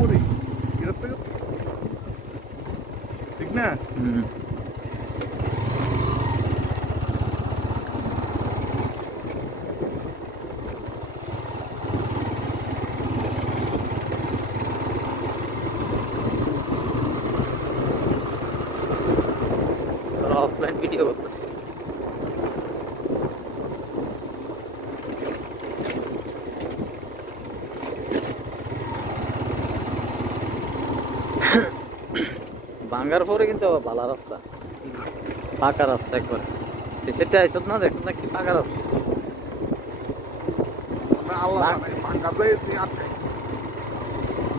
উপরে এটার থেকে ঠিক না অফলাইন ভিডিও করতেছি ভাঙ্গার পরে কিন্তু ভালো রাস্তা পাকা রাস্তা একবার সেটা আইসত না দেখছেন না কি পাকা রাস্তা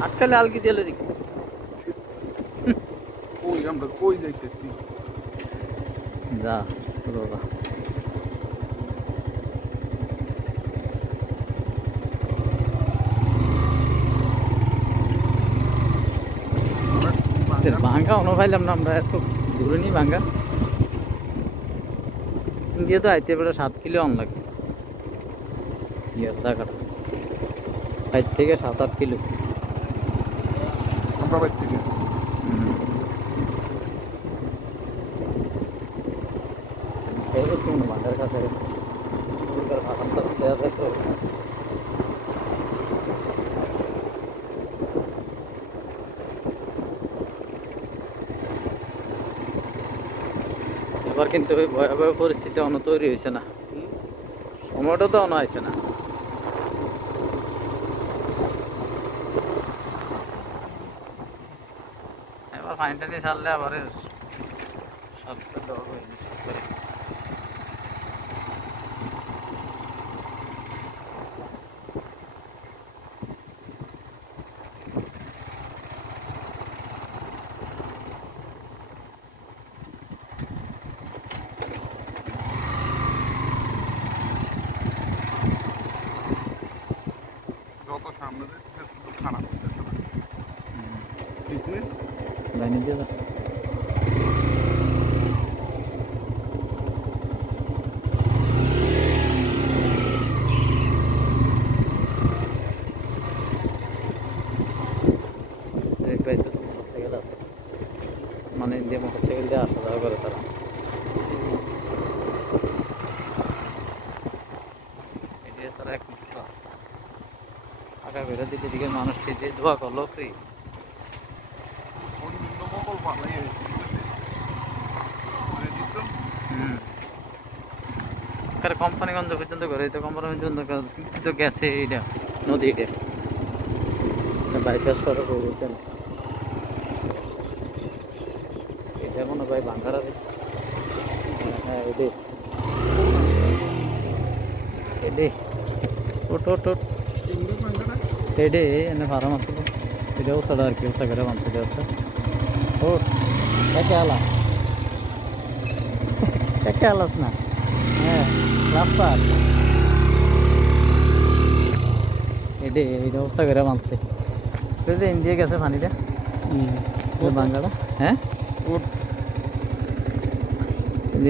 আটকালে আলগি দিলে দেখি ওই আমরা কই যাইতেছি যা বাবা ভাঙ্গা অন্য পাইলাম না আমরা এত দূরে নি ভাঙ্গা দিয়ে তো আইতে বেড়ে 7 কিলো অন লাগে জায়গাটা 5 থেকে 7-8 কিলো আমরা বাইর থেকে ভাঙ্গার কাছে এবার কিন্তু ওই ভয়াবহ পরিস্থিতি অন্য তৈরি হয়েছে না সময়টা তো অন্য হয়েছে না এবার ফাইন টাইনি ছাড়লে আবার যত সামনে যাচ্ছে তত খারাপ হচ্ছে ঠিক নেই লাইনে দিয়ে দাও মোটরসাইকেল আছে মানে দিয়ে মোটরসাইকেল দিয়ে আসা যাওয়া করে তারা এদিকে তারা এক রাস্তা ফাঁকা করে দিকে দিকে মানুষ চেয়ে ধোয়া করলো ফ্রি কোম্পানিগঞ্জ পর্যন্ত করে তো কোম্পানি পর্যন্ত কিন্তু গেছে এইটা নদী এটা বাইকের সড়ক হয়ে এটা মনে ভাই ভাঙ্গার আছে হ্যাঁ এডে এডে ওট ওট ওট এডে এনে ফার্ম আছে এটাও ছাড়া আর কি ওটা করে বানছে হচ্ছে ওট একে আলাস না হ্যাঁ রাস্তা এডে এই অবস্থা করে বানছে ইন্ডিয়া গেছে পানিটা বাঙ্গালা হ্যাঁ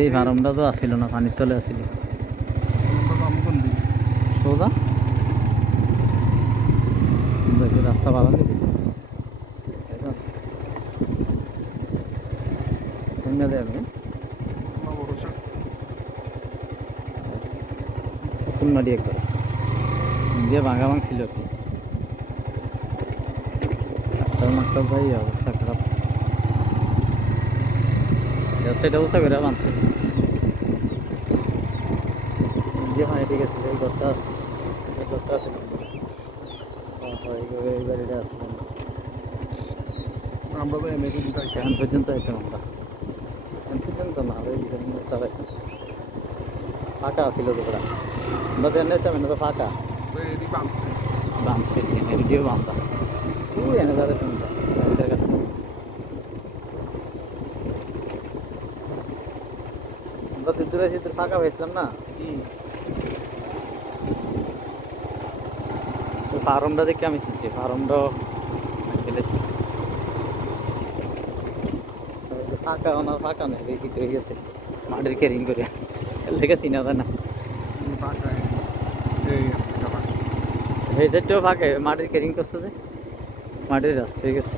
এই ফার্মটা তো আসছিল না পানির তলে আসছিল সোজা রাস্তা ভালো নেই যাবে খুলনাটি একবার যে ভাঙা ভাঙছিল আর কি ডাক্তার ভাই অবস্থা খারাপ সেটা উঁচা করে বানছে যে হয় ঠিক আছে এই ঘরটা আছে এই বাড়িটা আছে আমরা তো এনে এখন পর্যন্ত আইতাম আমরা এখন পর্যন্ত না ফাঁকা ছিল তো ওরা আমরা তো এনে যেতাম এনে তো ফাঁকা বাঁধছে ভিডিও বাঁধতাম তুই এনে যাবে তুমি গাড়িটার কাছে আমরা দূরে ফাঁকা হয়েছিলাম না ফার্মটা দেখে আমি শুনছি ফার্মটা ফাঁকা ওনার ফাঁকা নেই বেশি হয়ে গেছে মাটির ক্যারিং করে লেগে চিনা যায় না এই সাইডটাও ফাঁকা মাটির ক্যারিং করছে যে মাটির রাস্তা হয়ে গেছে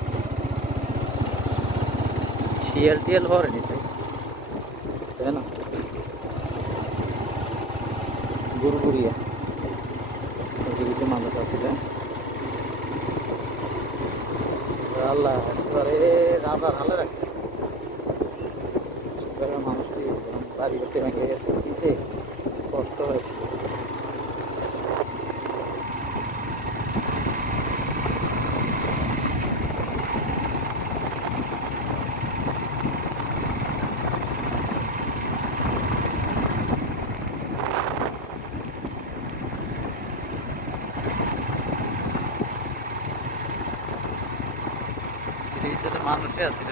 শিয়াল টিয়াল ভরে নিতে তাই না গুড়গুড়িয়া ওদিকে মানুষ আছে আল্লাহ একেবারে রাজা ভালো রাখছে মানুষটি বাড়ি করতে ভেঙে গেছে দিতে কষ্ট হয়েছিল মানুষে আছে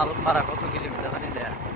আলপাড়া কত কিলোমিটার জানি না